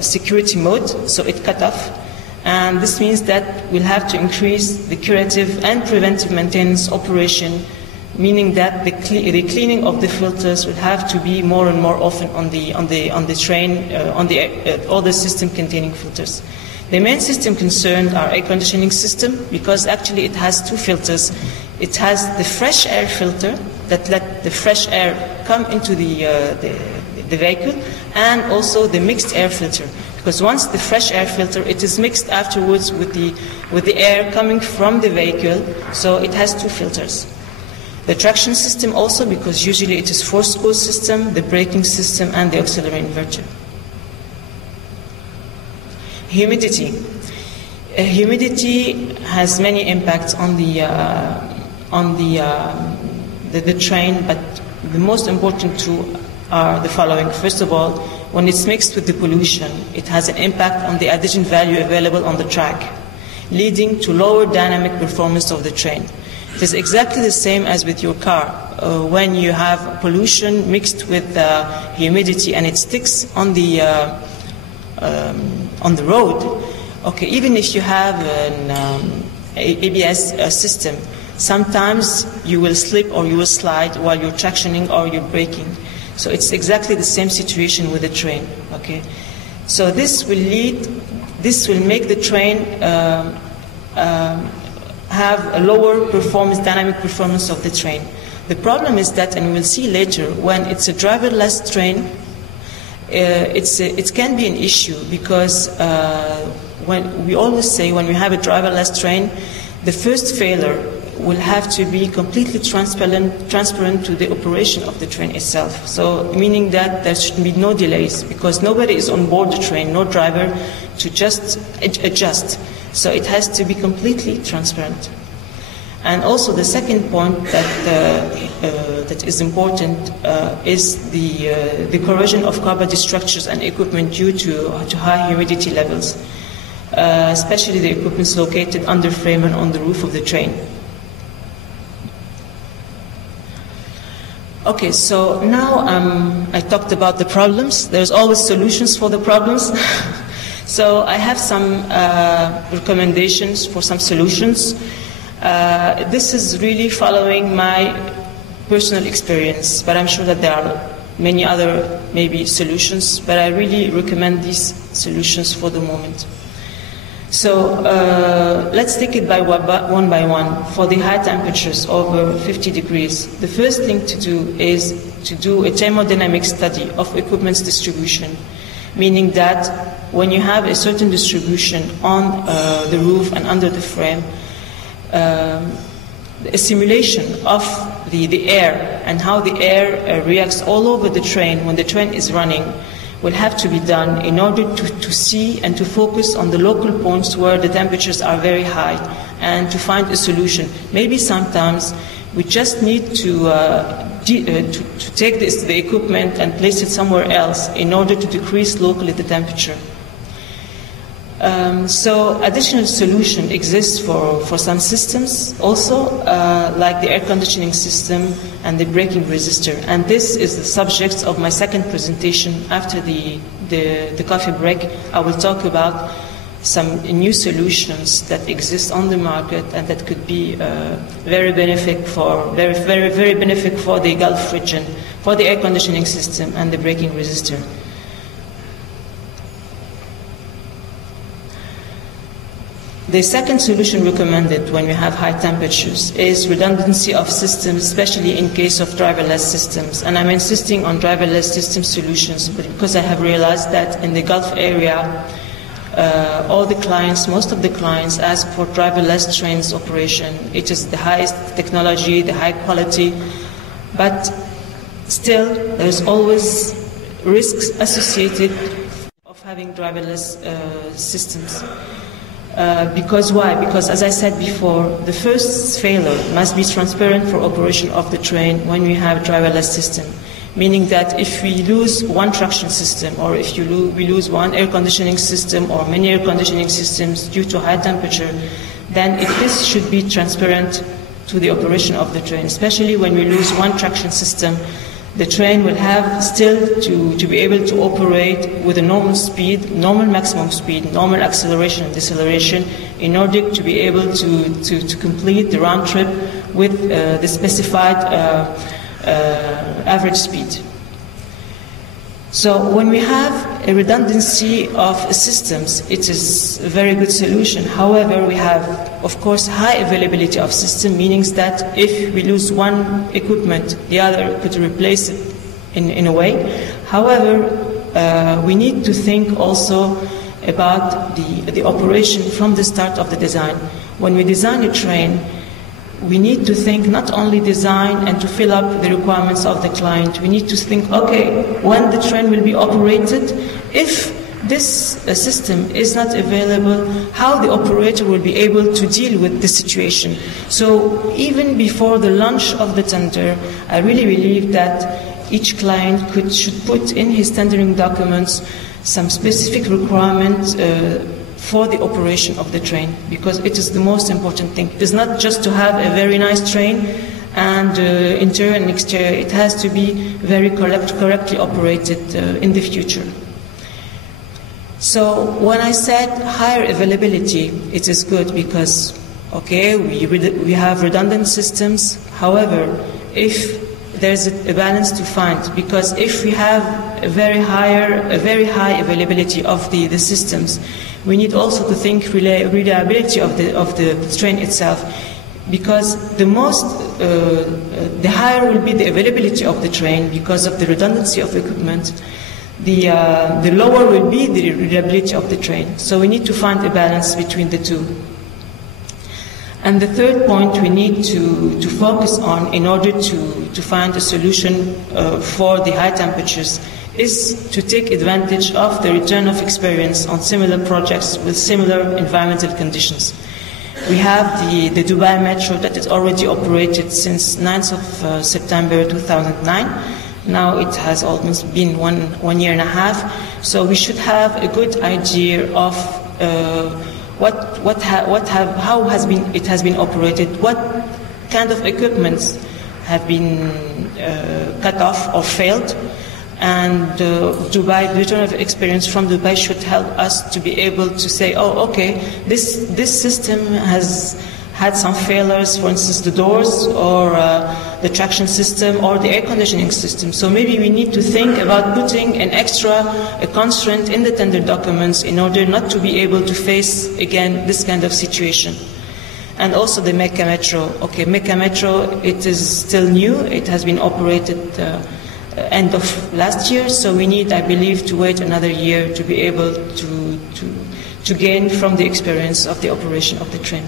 security mode, so it cut off. And this means that we'll have to increase the curative and preventive maintenance operation, meaning that the cleaning of the filters will have to be more and more often on the train, all the system containing filters. The main system concerned are air conditioning system, because actually it has two filters. It has the fresh air filter that let the fresh air come into the vehicle, and also the mixed air filter. Because once the fresh air filter, it is mixed afterwards with the air coming from the vehicle, so it has two filters. The traction system also, because usually it is force cause system, the braking system, and the auxiliary inverter. Humidity. Humidity has many impacts on the train, but the most important two are the following. First of all, when it's mixed with the pollution, it has an impact on the addition value available on the track, leading to lower dynamic performance of the train. It is exactly the same as with your car. When you have pollution mixed with humidity and it sticks on the road, okay, even if you have an ABS system, sometimes you will slip or you will slide while you're tractioning or you're braking. So it's exactly the same situation with the train. Okay, so this will make the train have a lower performance, dynamic performance of the train. The problem is that, and we'll see later, when it's a driverless train, it can be an issue, because when we always say when we have a driverless train, the first failure will have to be completely transparent to the operation of the train itself. So meaning that there should be no delays, because nobody is on board the train, no driver to just adjust. So it has to be completely transparent. And also the second point that is important is the corrosion of car body structures and equipment due to high humidity levels, especially the equipment located under frame and on the roof of the train. Okay, so now I talked about the problems. There's always solutions for the problems. So I have some recommendations for some solutions. This is really following my personal experience, but I'm sure that there are many other maybe solutions, but I really recommend these solutions for the moment. So let's take it one by one. For the high temperatures over 50 degrees, the first thing to do is to do a thermodynamic study of equipment's distribution, meaning that when you have a certain distribution on the roof and under the frame, a simulation of the air and how the air reacts all over the train when the train is running will have to be done in order to see and to focus on the local points where the temperatures are very high and to find a solution. Maybe sometimes we just need to take the equipment and place it somewhere else in order to decrease locally the temperature. So additional solution exists for some systems also, like the air conditioning system and the braking resistor. And this is the subject of my second presentation. After the coffee break, I will talk about some new solutions that exist on the market and that could be very beneficial for the Gulf region, for the air conditioning system and the braking resistor. The second solution recommended when we have high temperatures is redundancy of systems, especially in case of driverless systems. And I'm insisting on driverless system solutions because I have realized that in the Gulf area, most of the clients ask for driverless trains operation. It is the highest technology, the high quality, but still there's always risks associated of having driverless systems. Because why? Because as I said before, the first failure must be transparent for operation of the train when we have driverless system. Meaning that if we lose one traction system, or if we lose one air conditioning system or many air conditioning systems due to high temperature, then this should be transparent to the operation of the train. Especially when we lose one traction system, the train will have still to be able to operate with a normal speed, normal maximum speed, normal acceleration and deceleration, in order to be able to complete the round trip with the specified average speed. So when we have a redundancy of systems, it is a very good solution. However, we have, of course, high availability of system, meaning that if we lose one equipment, the other could replace it in a way. However, we need to think also about the operation from the start of the design. When we design a train, we need to think not only design and to fill up the requirements of the client. We need to think, okay, when the train will be operated, if this system is not available, how the operator will be able to deal with the situation. So even before the launch of the tender, I really believe that each client should put in his tendering documents some specific requirements for the operation of the train, because it is the most important thing. It is not just to have a very nice train and interior and exterior. It has to be very correctly operated in the future. So when I said higher availability, it is good because, okay, we have redundant systems. However, if there's a balance to find, because if we have a very high availability of the systems, we need also to think reliability of the train itself, because the higher will be the availability of the train because of the redundancy of equipment, the lower will be the reliability of the train. So we need to find a balance between the two. And the third point we need to focus on in order to find a solution for the high temperatures is to take advantage of the return of experience on similar projects with similar environmental conditions. We have the Dubai Metro that is already operated since 9th of September 2009. Now it has almost been one year and a half. So we should have a good idea of how it has been operated, what kind of equipments have been cut off or failed, and Dubai, the return of experience from Dubai should help us to be able to say, oh, okay, this system has had some failures, for instance, the doors or the traction system or the air conditioning system. So maybe we need to think about putting an extra constraint in the tender documents in order not to be able to face again this kind of situation. And also the Mecca Metro. Okay, Mecca Metro, it is still new. It has been operated end of last year, so we need, I believe, to wait another year to be able to gain from the experience of the operation of the train.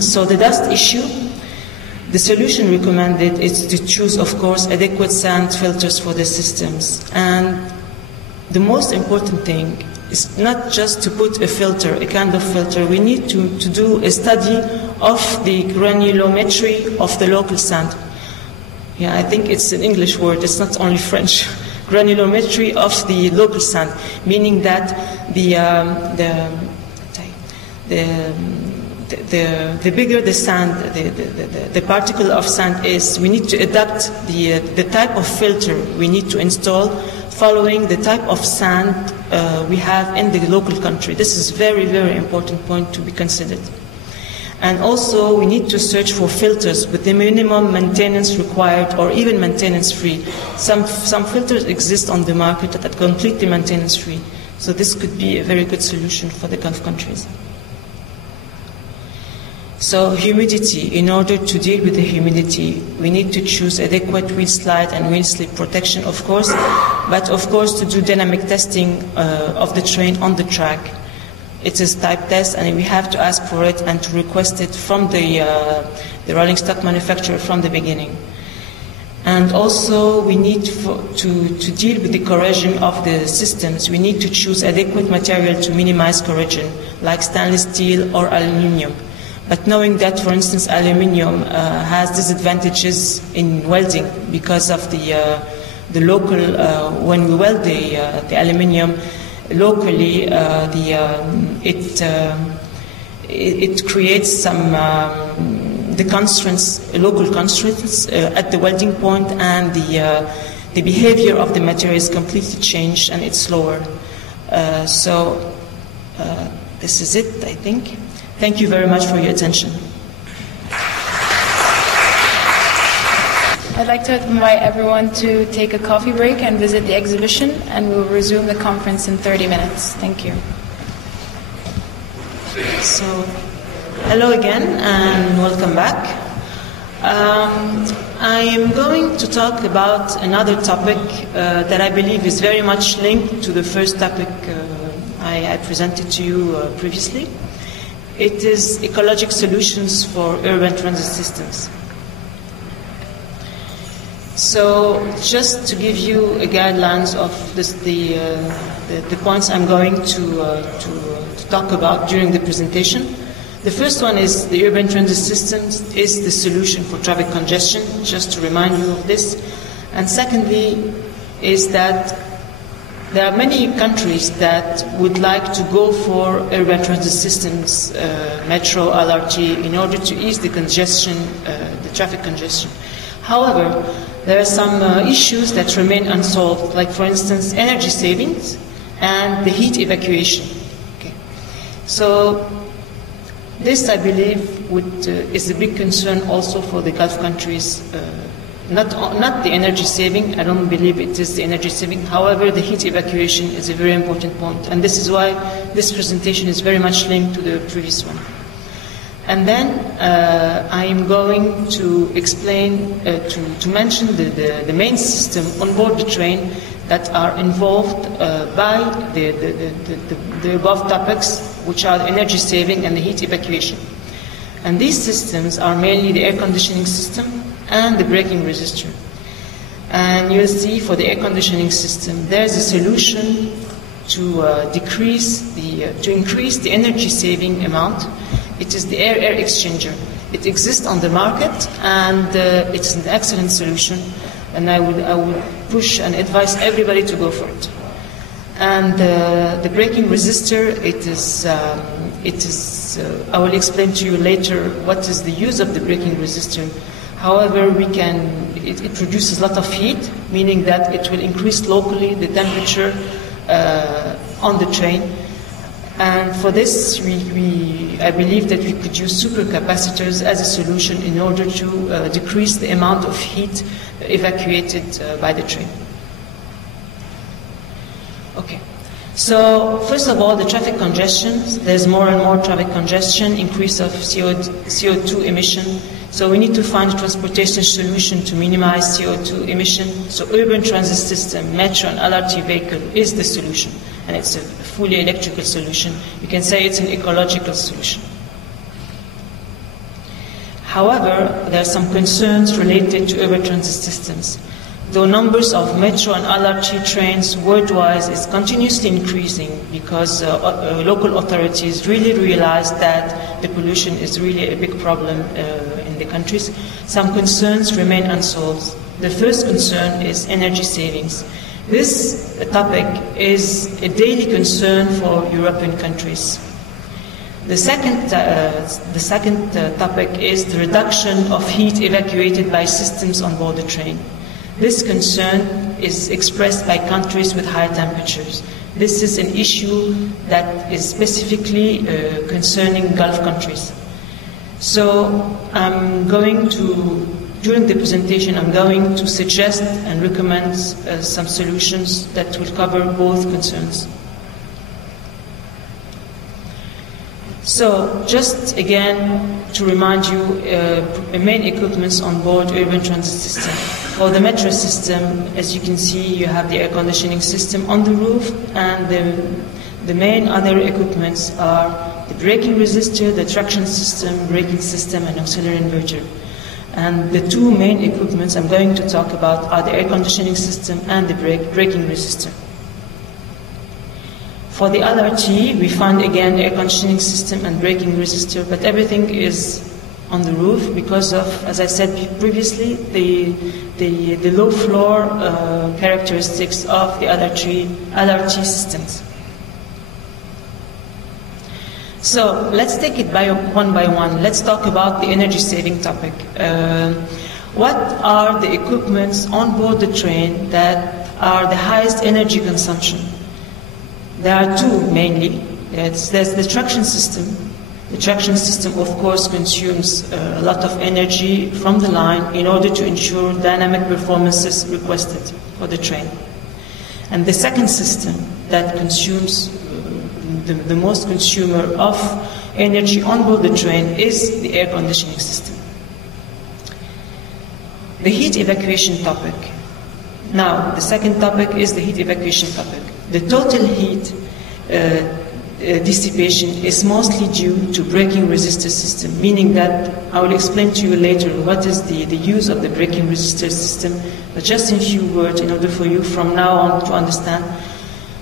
So the dust issue, the solution recommended is to choose, of course, adequate sand filters for the systems. And the most important thing is not just to put a filter, a kind of filter. We need to do a study of the granulometry of the local sand. Yeah, I think it's an English word, it's not only French. Granulometry of the local sand, meaning that the bigger the sand, the particle of sand is, we need to adapt the type of filter we need to install following the type of sand we have in the local country. This is a very, very important point to be considered. And also we need to search for filters with the minimum maintenance required or even maintenance free. Some filters exist on the market that are completely maintenance free. So this could be a very good solution for the Gulf countries. So humidity, in order to deal with the humidity, we need to choose adequate wheel slide and wheel slip protection, of course, but of course to do dynamic testing of the train on the track. It is type test and we have to ask for it and to request it from the rolling stock manufacturer from the beginning. And also we need to deal with the corrosion of the systems. We need to choose adequate material to minimize corrosion, like stainless steel or aluminium. But knowing that, for instance, aluminium has disadvantages in welding because of the local, when we weld the aluminium locally, it creates some the constraints, local constraints at the welding point, and the behavior of the material is completely changed and it's slower. This is it, I think. Thank you very much for your attention. I'd like to invite everyone to take a coffee break and visit the exhibition, and we'll resume the conference in 30 minutes. Thank you. So, hello again and welcome back. I am going to talk about another topic that I believe is very much linked to the first topic I presented to you previously. It is ecologic solutions for urban transit systems. So, just to give you a guidelines of the points I'm going to talk about during the presentation. The first one is the urban transit systems is the solution for traffic congestion, just to remind you of this. And secondly is that there are many countries that would like to go for urban transit systems, metro, LRT, in order to ease the congestion, the traffic congestion. However, there are some issues that remain unsolved, like, for instance, energy savings and the heat evacuation. Okay. So this, I believe, is a big concern also for the Gulf countries. Not the energy saving, I don't believe it is the energy saving. However, the heat evacuation is a very important point, and this is why this presentation is very much linked to the previous one. And then I am going to explain, to mention the main system on board the train that are involved by the above topics, which are the energy saving and the heat evacuation. And these systems are mainly the air conditioning system and the braking resistor. And you'll see for the air conditioning system, there's a solution to increase the energy saving amount. It is the air-air exchanger. It exists on the market, and it's an excellent solution. And I would push and advise everybody to go for it. And the braking resistor, I will explain to you later what is the use of the braking resistor. However, it produces a lot of heat, meaning that it will increase locally the temperature on the train. And for this, I believe that we could use supercapacitors as a solution in order to decrease the amount of heat evacuated by the train. Okay. So, first of all, the traffic congestion. There's more and more traffic congestion, increase of CO2 emission. So we need to find a transportation solution to minimize CO2 emission. So urban transit system, metro and LRT vehicle is the solution. And it's a fully electrical solution. You can say it's an ecological solution. However, there are some concerns related to urban transit systems. Though numbers of metro and LRT trains worldwide is continuously increasing because local authorities really realize that the pollution is really a big problem in the countries, some concerns remain unsolved. The first concern is energy savings. This topic is a daily concern for European countries. The second topic is the reduction of heat evacuated by systems on board the train. This concern is expressed by countries with high temperatures. This is an issue that is specifically concerning Gulf countries. So during the presentation, I'm going to suggest and recommend some solutions that will cover both concerns. So, just again to remind you, main equipments on board urban transit system. For the metro system, as you can see, you have the air conditioning system on the roof, and the main other equipments are the braking resistor, the traction system, braking system, and auxiliary inverter. And the two main equipments I'm going to talk about are the air conditioning system and the braking resistor. For the LRT, we find again the air conditioning system and braking resistor, but everything is on the roof because of, as I said previously, the low floor characteristics of the LRT systems. So let's take it one by one. Let's talk about the energy saving topic. What are the equipments on board the train that are the highest energy consumption? There are two mainly. There's the traction system. The traction system, of course, consumes a lot of energy from the line in order to ensure dynamic performances requested for the train. And the second system that consumes the most consumer of energy on board the train is the air conditioning system. The heat evacuation topic. Now, the second topic is the heat evacuation topic. The total heat dissipation is mostly due to braking resistor system, meaning that I will explain to you later what is the use of the braking resistor system, but just in a few words in order for you from now on to understand.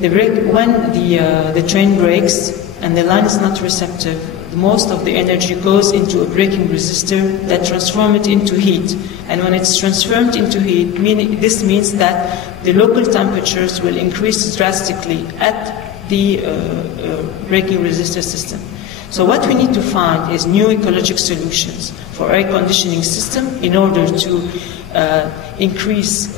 When the train brakes and the line is not receptive, most of the energy goes into a braking resistor that transforms it into heat. And when it's transformed into heat, this means that the local temperatures will increase drastically at the braking resistor system. So what we need to find is new ecological solutions for air conditioning system in order to increase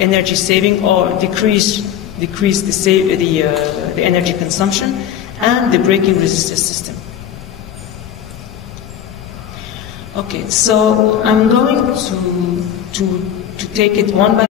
energy saving or decrease the energy consumption and the braking resistor system. Okay, so I'm going to take it one by